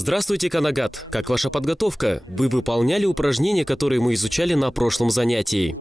Здравствуйте, Канагат! Как ваша подготовка? Вы выполняли упражнения, которые мы изучали на прошлом занятии?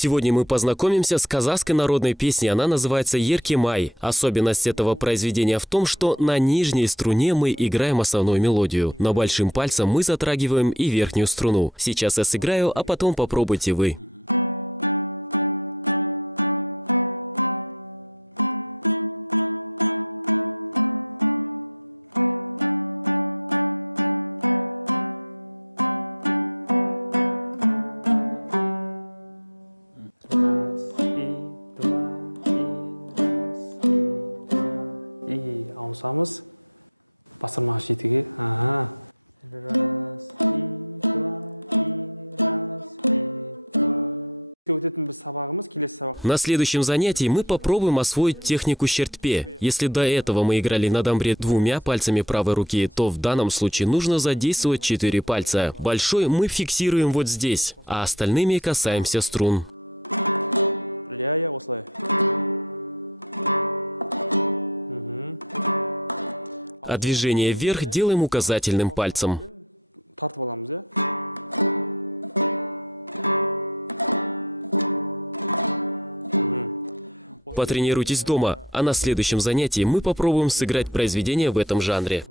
Сегодня мы познакомимся с казахской народной песней, она называется «Ерке май». Особенность этого произведения в том, что на нижней струне мы играем основную мелодию, но большим пальцем мы затрагиваем и верхнюю струну. Сейчас я сыграю, а потом попробуйте вы. На следующем занятии мы попробуем освоить технику щертпе. Если до этого мы играли на домбре двумя пальцами правой руки, то в данном случае нужно задействовать 4 пальца. Большой мы фиксируем вот здесь, а остальными касаемся струн. А движение вверх делаем указательным пальцем. Потренируйтесь дома, а на следующем занятии мы попробуем сыграть произведение в этом жанре.